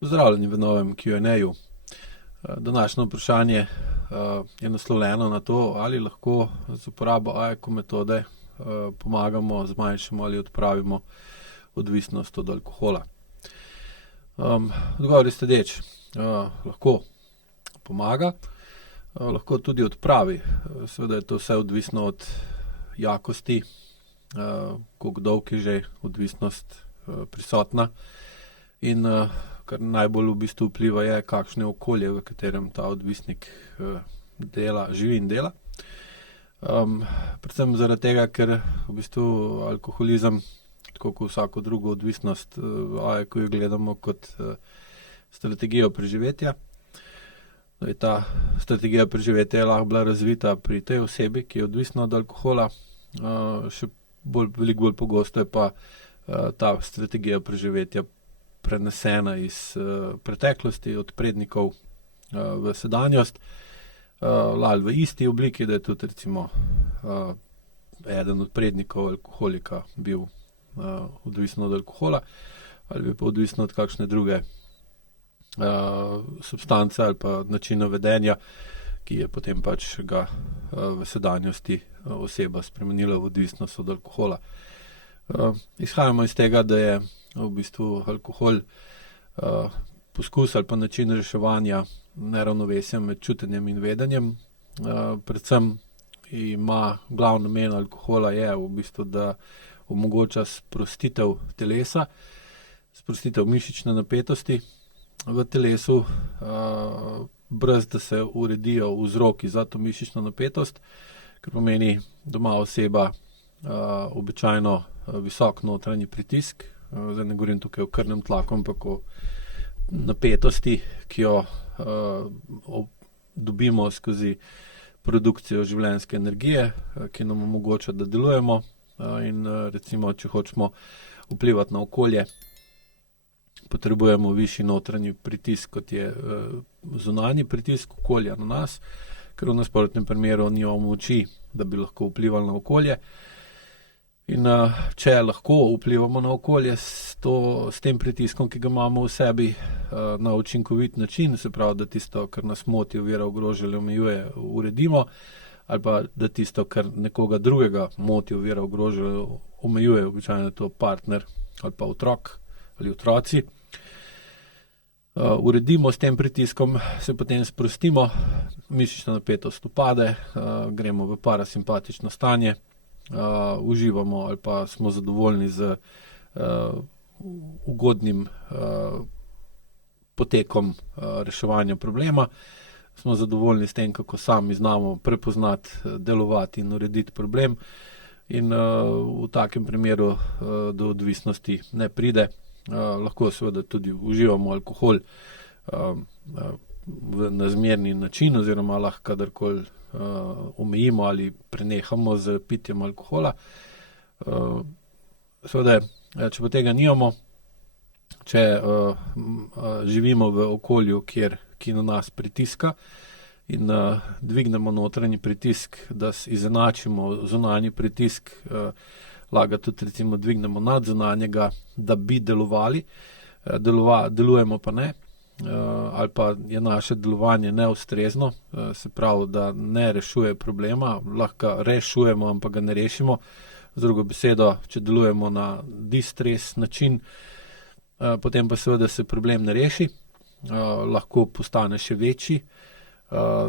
Pozdravljeni v novem Q&A-ju. Današnje vprašanje je naslovljeno na to, ali lahko z uporabo AIKO metode pomagamo, zmanjšamo ali odpravimo odvisnost od alkohola. Odgovor je sledeč. Lahko pomaga, lahko tudi odpravi. Seveda je to vse odvisno od jakosti, koliko dolgo je že odvisnost prisotna in kar najbolj v bistvu vpliva je, kakšno je okolje, v katerem ta odvisnik živi in dela. Predvsem zaradi tega, ker v bistvu alkoholizem, tako kot vsako drugo odvisnost, v AIKO-ju gledamo kot strategijo preživetja. Ta strategija preživetja je lahko bila razvita pri tej osebi, ki je odvisna od alkohola, veliko bolj pogosto je pa ta strategija preživetja prenesena iz preteklosti, od prednikov v sedanjost, ali v isti obliki, da je tudi recimo eden od prednikov alkoholika bil odvisen od alkohola, ali bil pa odvisen od kakšne druge substance ali pa načina vedenja, ki je potem pač ga v sedanjosti oseba spremenila v odvisnost od alkohola. Izhajamo iz tega, da je v bistvu alkohol poskus ali pa način reševanja neravnovesja med čutenjem in vedenjem. Predvsem ima glavni namen alkohola je v bistvu, da omogoča sprostitev telesa, sprostitev mišične napetosti v telesu, brez da se uredijo vzroki za to mišično napetost, kar pomeni, da ima oseba običajno visok notranji pritisk. Zdaj ne govorim tukaj o krvnem tlaku, ampak o napetosti, ki jo dobimo skozi produkcijo življenjske energije, ki nam omogoča, da delujemo. In recimo, če hočemo vplivati na okolje, potrebujemo višji notranji pritisk, kot je zunanji pritisk okolja na nas, ker v nasprotnem primeru nimamo moči, da bi lahko vplivali na okolje. In če lahko vplivamo na okolje s tem pritiskom, ki ga imamo v sebi, na učinkovit način, se pravi, da tisto, kar nas moti, ovira, ogroža ali omejuje, uredimo, ali pa da tisto, kar nekoga drugega moti, ovira, ogroža, omejuje, običajno je to partner ali pa otrok ali otroci, uredimo s tem pritiskom, se potem sprostimo, mišična napetost upade, gremo v parasimpatično stanje, uživamo ali pa smo zadovoljni z ugodnim potekom reševanja problema, smo zadovoljni s tem, kako sami znamo prepoznati, delovati in urediti problem, in v takem primeru do odvisnosti ne pride. Lahko seveda tudi uživamo alkohol na zmerni način oziroma lahko kadarkoli omejimo ali prenehamo z pitjem alkohola. Seveda, če pa tega nimamo, če živimo v okolju, ki na nas pritiska in dvignemo notranji pritisk, da izenačimo zunanji pritisk, lahko tudi recimo dvignemo nad zunanjega, da bi delovali, delujemo pa ne, ali pa je naše delovanje neustrezno, se pravi, da ne rešuje problema, lahko rešujemo, ampak ga ne rešimo. Z drugo besedo, če delujemo na distres način, potem pa seveda se problem ne reši, lahko postane še večji,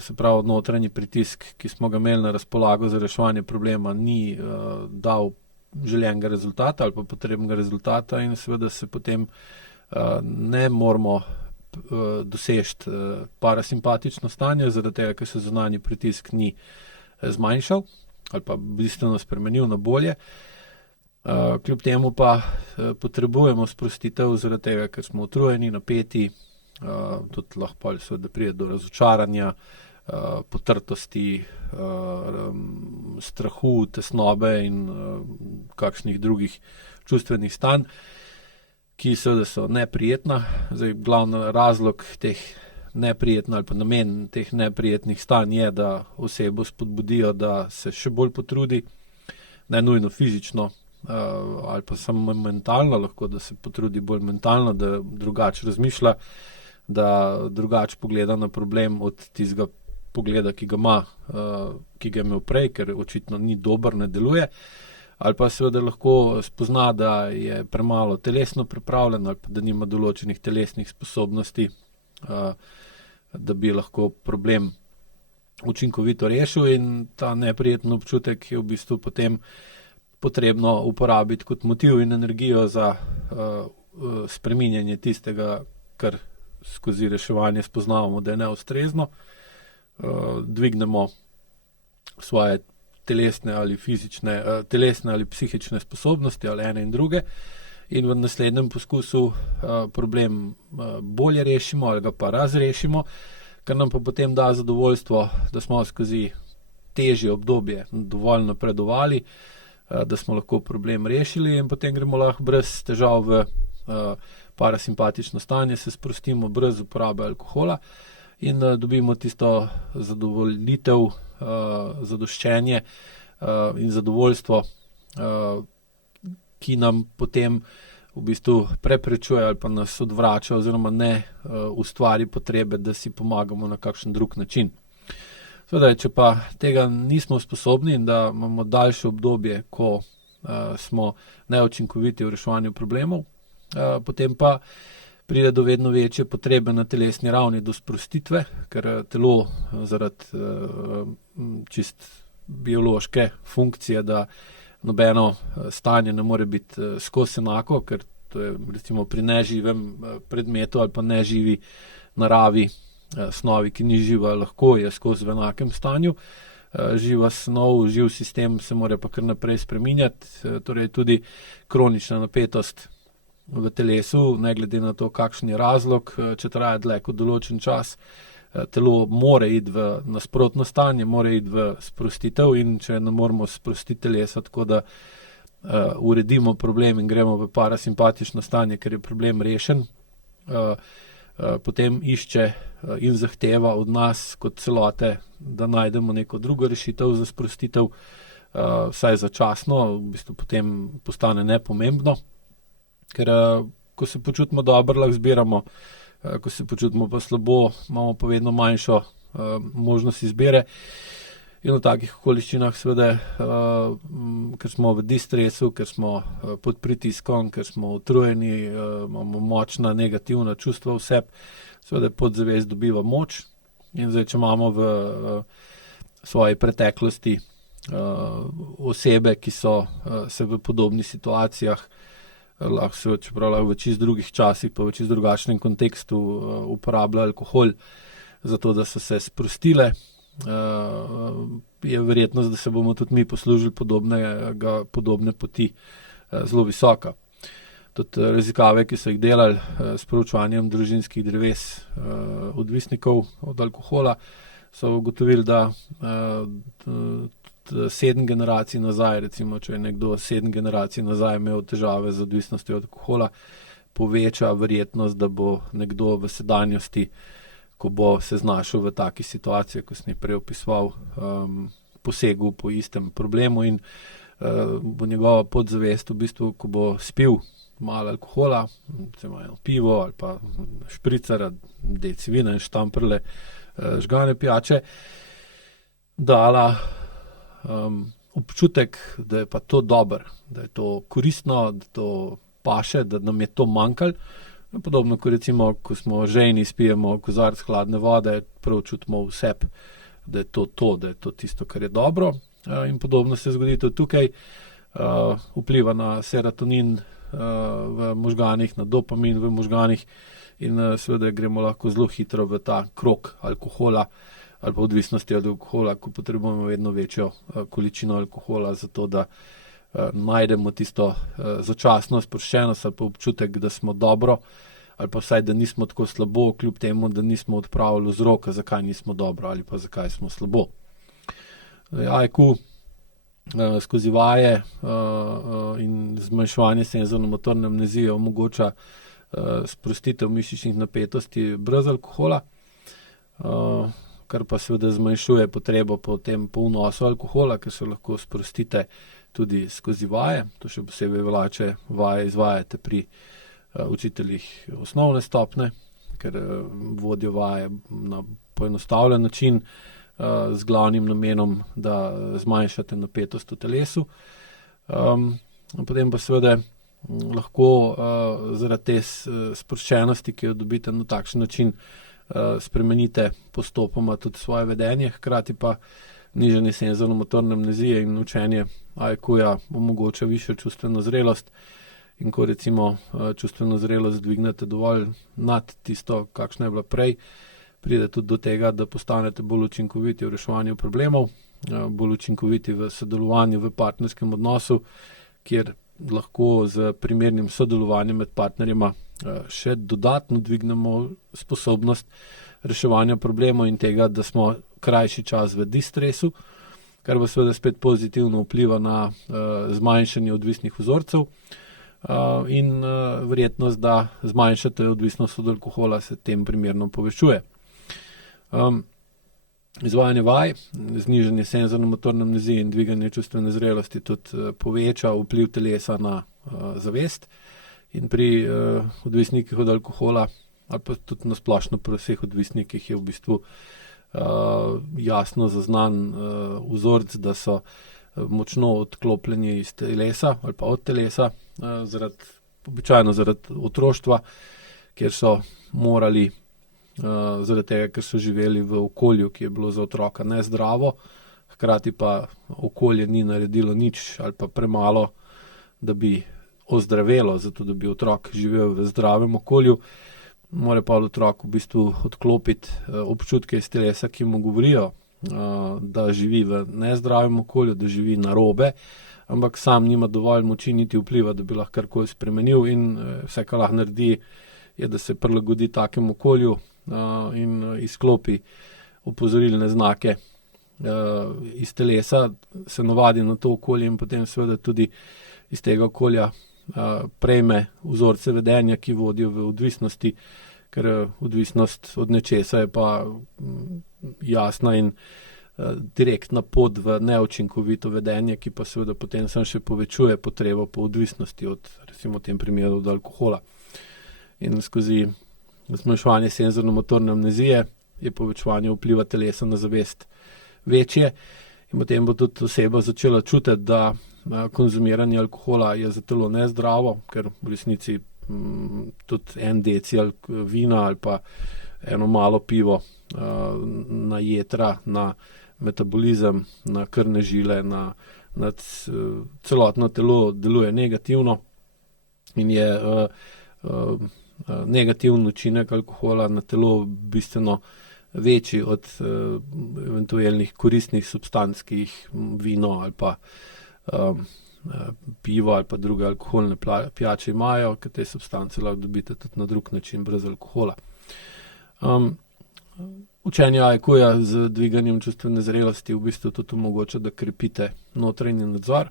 se pravi, notranji pritisk, ki smo ga imeli na razpolago za reševanje problema, ni dal želenega rezultata ali pa potrebnega rezultata, in seveda se potem ne moramo doseči parasimpatično stanje, zaradi tega, ker se zunanji pritisk ni zmanjšal ali pa bistveno spremenil na bolje. Kljub temu pa potrebujemo sprostitev, zaradi tega, ker smo utrujeni, napeti, tudi lahko seveda pride do razočaranja, potrtosti, strahu, tesnobe in kakšnih drugih čustvenih stanj, ki seveda so neprijetna. Zdaj, glavni razlog teh neprijetnih ali pa namen teh neprijetnih stanj je, da osebo spodbudijo, da se še bolj potrudi, ne nujno fizično, ali pa samo mentalno, lahko da se potrudi bolj mentalno, da drugače razmišlja, da drugače pogleda na problem od tistega pogleda, ki ga ima, ki ga je imel prej, ker očitno ni dober, ne deluje. Ali pa seveda lahko spozna, da je premalo telesno pripravljen ali pa da nima določenih telesnih sposobnosti, da bi lahko problem učinkovito rešil, in ta neprijeten občutek je v bistvu potem potrebno uporabiti kot motiv in energijo za spreminjanje tistega, kar skozi reševanje spoznavamo, da je neustrezno. Dvignemo svoje telesne ali psihične sposobnosti, ali ene in druge, in v naslednjem poskusu problem bolje rešimo ali ga pa razrešimo, kar nam pa potem da zadovoljstvo, da smo skozi težje obdobje dovolj napredovali, da smo lahko problem rešili, in potem gremo lahko brez težav v parasimpatično stanje, se sprostimo brez uporabe alkohola in dobimo tisto zadovoljitev, zadoščenje in zadovoljstvo, ki nam potem v bistvu preprečuje ali pa nas odvrača oziroma ne ustvari potrebe, da si pomagamo na kakšen drug način. Seveda, če pa tega nismo sposobni in da imamo daljše obdobje, ko smo neučinkoviti v reševanju problemov, potem pa pride do vedno večje potrebe na telesni ravni do sprostitve, ker telo zaradi čist biološke funkcije, da nobeno stanje ne more biti skozi enako, ker to je recimo pri neživem predmetu ali pa neživi naravi snovi, ki ni živa, lahko je skozi v enakem stanju. Živa snov, živ sistem se mora pa kar naprej spreminjati, torej tudi kronična napetost v telesu, ne glede na to, kakšen je razlog, če traja dlje kot določen čas, telo mora iti v nasprotno stanje, mora iti v sprostitev, in če ne moremo sprostiti telesa tako, da uredimo problem in gremo v parasimpatično stanje, ker je problem rešen, potem išče in zahteva od nas kot celote, da najdemo neko drugo rešitev za sprostitev, vsaj začasno, v bistvu potem postane nepomembno, ker ko se počutimo dobro, lahko zbiramo, ko se počutimo pa slabo, imamo pa vedno manjšo možnost izbire. In v takih okoliščinah seveda, ker smo v distresu, ker smo pod pritiskom, ker smo utrujeni, imamo močna negativna čustva v sebi, seveda podzavest dobiva moč. In zdaj, če imamo v svoji preteklosti osebe, ki so se v podobnih situacijah, čeprav lahko v čist drugih časih pa v čist drugačnem kontekstu uporabljali alkohol, zato da so se sprostile, je verjetnost, da se bomo tudi mi poslužili podobne poti zelo visoka. Tudi raziskave, ki so jih delali s proučevanjem družinskih dreves odvisnikov od alkohola, so ugotovili, da 7 generacij nazaj, recimo, če je nekdo 7 generacij nazaj imel težave z odvisnostjo od alkohola, poveča verjetnost, da bo nekdo v sedanjosti, ko bo se znašel v taki situaciji, kot sem jih prej opisoval, posegel po istem problemu, in bo njegova podzavest v bistvu, ko bo spil malo alkohola, recimo eno pivo ali pa špricer, deci vina in štamprle žgane pijače, dala občutek, da je pa to dobro, da je to koristno, da to paše, da nam je to manjkalo. Podobno kot recimo, ko smo žejni, spijemo kozarec hladne vode, prav čutimo v sebi, da je da je to tisto, kar je dobro. In podobno se zgodi tudi tukaj, vpliva na serotonin v možganih, na dopamin v možganih, in seveda gremo lahko zelo hitro v ta krog alkohola ali pa odvisnosti od alkohola, ko potrebujemo vedno večjo količino alkohola, zato da najdemo tisto začasno sproščenost ali pa občutek, da smo dobro, ali pa vsaj, da nismo tako slabo, kljub temu, da nismo odpravili vzroka, zakaj nismo dobro ali pa zakaj smo slabo. IQ skozi vaje in zmanjševanje senzorno-motorne amnezije omogoča sprostitev mišičnih napetosti brez alkohola, kar pa seveda zmanjšuje potrebo po vnosu alkohola, ker se lahko sprostite tudi skozi vaje. To še posebej velja, če vaje izvajate pri učiteljih osnovne stopnje, ker vodijo vaje na poenostavljen način z glavnim namenom, da zmanjšate napetost v telesu. Potem pa seveda lahko zaradi te sproščenosti, ki jo dobite na takšen način, spremenite postopoma tudi svoje vedenje, hkrati pa nižanje senzorno-motorne amnezije in učenje IQ-ja omogoča višjo čustveno zrelost. In ko recimo čustveno zrelost dvignete dovolj nad tisto, kakšna je bila prej, pride tudi do tega, da postanete bolj učinkoviti v reševanju problemov, bolj učinkoviti v sodelovanju v partnerskem odnosu, kjer lahko z primernim sodelovanjem med partnerjema še dodatno dvignemo sposobnost reševanja problemov in tega, da smo krajši čas v distresu, kar pa seveda spet pozitivno vpliva na zmanjšanje odvisnih vzorcev in verjetnost, da zmanjšate odvisnost od alkohola, se tem primerno povečuje. Izvajanje vaj, znižanje senzorno-motorne amnezije in dviganje čustvene zrelosti tudi poveča vpliv telesa na zavest in pri odvisnikih od alkohola ali pa tudi na splošno pri vseh odvisnikih je v bistvu jasno zaznan vzorec, da so močno odklopljeni iz telesa ali pa od telesa, običajno zaradi otroštva, kjer so morali zaradi tega, ker so živeli v okolju, ki je bilo za otroka nezdravo, hkrati pa okolje ni naredilo nič ali pa premalo, da bi ozdravelo, zato da bi otrok živel v zdravem okolju, mora pa otrok v bistvu odklopiti občutke iz telesa, ki mu govorijo, da živi v nezdravem okolju, da živi narobe, ampak sam nima dovolj moči niti vpliva, da bi lahko karkoli spremenil in vse, kar lahko naredi, je, da se prilagodi takemu okolju in izklopi opozorilne znake iz telesa, se navadi na to okolje in potem seveda tudi iz tega okolja prejme vzorce vedenja, ki vodijo v odvisnosti, ker odvisnost od nečesa je pa jasna in direktna pot v neučinkovito vedenje, ki pa seveda potem samo še povečuje potrebo po odvisnosti od, recimo v tem primeru, od alkohola. In skozi zmanjševanje senzorno-motorne amnezije je povečevanje vpliva telesa na zavest večje in potem bo tudi oseba začela čutiti, da konzumiranje alkohola je za telo nezdravo, ker v resnici tudi en deci vina ali pa eno malo pivo na jetra, na metabolizem, na krvne žile, na celotno telo deluje negativno in je negativen učinek alkohola na telo bistveno večji od eventualnih koristnih substanc, ki jih vino ali pa pivo ali pa druge alkoholne pijače imajo, ker te substance lahko dobite tudi na drug način, brez alkohola. Učenje IQ-ja z dviganjem čustvene zrelosti v bistvu tudi omogoča, da krepite notranji nadzor,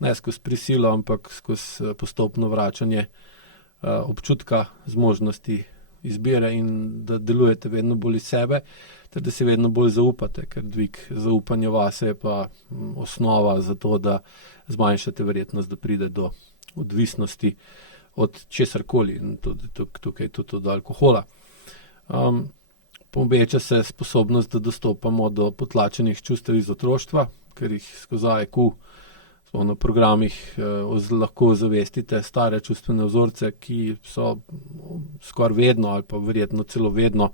ne skozi prisilo, ampak skozi postopno vračanje občutka, zmožnosti izbire in da delujete vedno bolj iz sebe, ter da si vedno bolj zaupate, ker dvig zaupanja vase je pa osnova za to, da zmanjšate verjetnost, da pride do odvisnosti od česarkoli, in tukaj tudi od alkohola. Poveča se sposobnost, da dostopamo do potlačenih čustev iz otroštva, ker jih skozi IQ smo na programih lahko zavestite stare čustvene vzorce, ki so skoraj vedno ali pa verjetno celo vedno,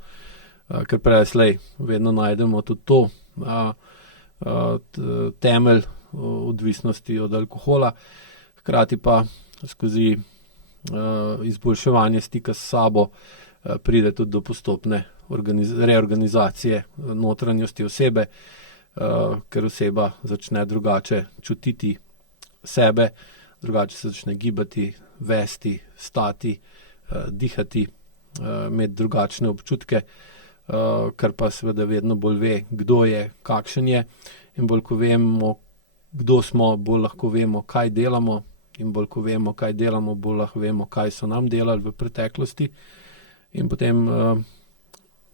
ker prej vedno najdemo tudi to, temelj odvisnosti od alkohola, hkrati pa skozi izboljševanje stika s sabo pride tudi do postopne reorganizacije notranjosti osebe, ker oseba začne drugače čutiti sebe, drugače se začne gibati, vesti, stati, dihati, imeti drugačne občutke, kar pa seveda vedno bolj ve, kdo je, kakšen je, in bolj ko vemo, kdo smo, bolj lahko vemo, kaj delamo, in bolj ko vemo, kaj delamo, bolj lahko vemo, kaj so nam delali v preteklosti, in potem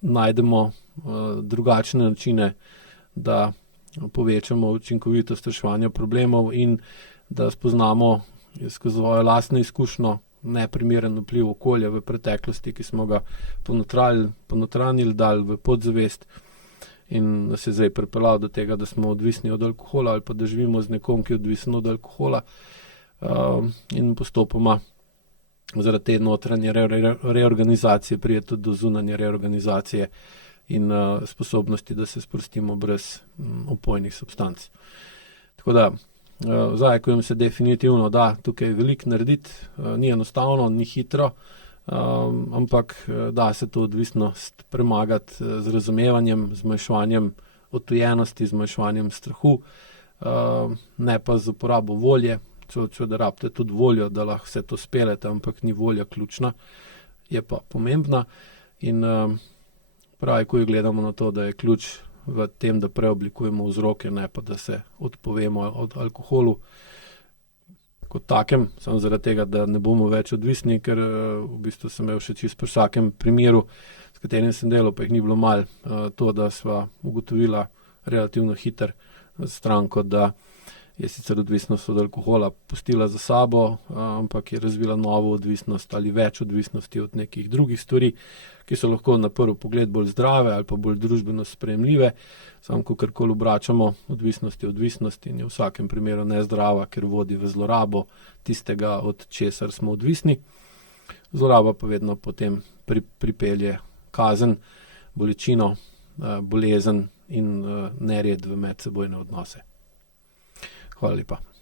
najdemo drugačne načine, da povečamo učinkovitost reševanja problemov in da spoznamo skozi svojo lastno izkušnjo neprimeren vpliv okolja v preteklosti, ki smo ga ponotranili, dali v podzavest in nas je zdaj pripeljal do tega, da smo odvisni od alkohola ali pa da živimo z nekom, ki je odvisen od alkohola, in postopoma zaradi te notranje reorganizacije pride tudi do zunanje reorganizacije in sposobnosti, da se sprostimo brez opojnih substanc. Tako da zajekujem se definitivno, da tukaj je veliko narediti, ni enostavno, ni hitro, ampak da se to odvisnost premagati z razumevanjem, zmanjševanjem odtujenosti, zmanjševanjem strahu, ne pa z uporabo volje. Da rabite tudi voljo, da lahko vse to speljete, ampak ni volja ključna, je pa pomembna. In pravi, ko gledamo na to, da je ključ v tem, da preoblikujemo vzroke, ne pa da se odpovemo od alkoholu kot takem, samo zaradi tega, da ne bomo več odvisni, ker v bistvu sem imel še čisto pri vsakem primeru, s katerim sem delal, pa jih ni bilo malo, to, da sva ugotovila relativno hiter stranko, da je sicer odvisnost od alkohola pustila za sabo, ampak je razvila novo odvisnost ali več odvisnosti od nekih drugih stvari, ki so lahko na prvi pogled bolj zdrave ali pa bolj družbeno sprejemljive, samo ko karkoli obračamo, odvisnost je odvisnost in je v vsakem primeru nezdrava, ker vodi v zlorabo tistega, od česar smo odvisni. Zloraba pa vedno potem pripelje kazen, bolečino, bolezen in nered v medsebojne odnose. Hvala lepa.